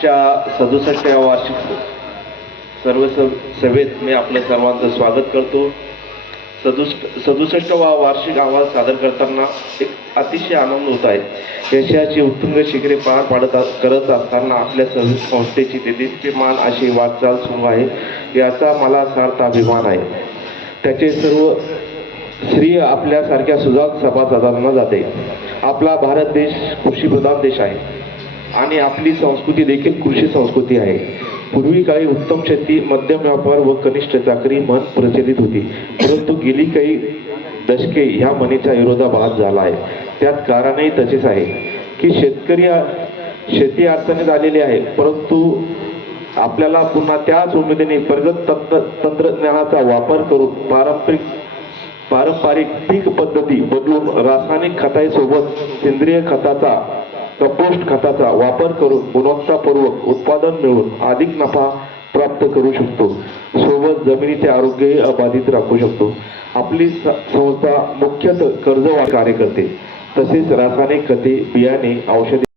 च्या सदुसष्टव्या वार्षिक सर्व सभेत मी आपलं सर्वांचं स्वागत करतो. सदुस सदुसष्टवा वार्षिक अहवाल सादर करताना एक अतिशय आनंद होत आहे. यशाची उत्तुंग शिखरे पार पाडत अस- करत असताना आपल्या संस्थेची देदीप्यमान अशी वाटचाल सुरू आहे. याचा मला सार्थ अभिमान आहे. त्याचे सर्व श्री आपल्यासारख्या सुजात सभासदांना जाते. आपला भारत देश कृषीप्रधान देश आहे. आणि आपली संस्कृती देखील कृषी संस्कृती आहे. पूर्वी काळी उत्तम शेती मध्यम व्यापार व कनिष्ठ चाकरी म्हण प्रचलित होती. परंतु गेली काही दशके ह्या म्हणीचा विरोधाभास झाला आहे. त्यात कारणही तसेच आहे. की शेतकरी शेती अडचणीत आलेली आहे परंतु आपल्याला पुन्हा त्याच उमेदीने प्रगत तंत्र तंत्रज्ञानाचा वापर करून पारंपरिक पारंपरिक पीक पद्धती बदलून रासायनिक खतासोबत सेंद्रिय खताचा कंपोस्ट खताचा वापर करून गुणवत्तापूर्वक उत्पादन मिळवून अधिक नफा प्राप्त करू शकतो. सोबत जमिनीचे आरोग्यही अबाधित राखू शकतो. आपली संस्था मुख्यतः कर्ज कार्य करते. तसेच रासायनिक खते बियाणे औषधे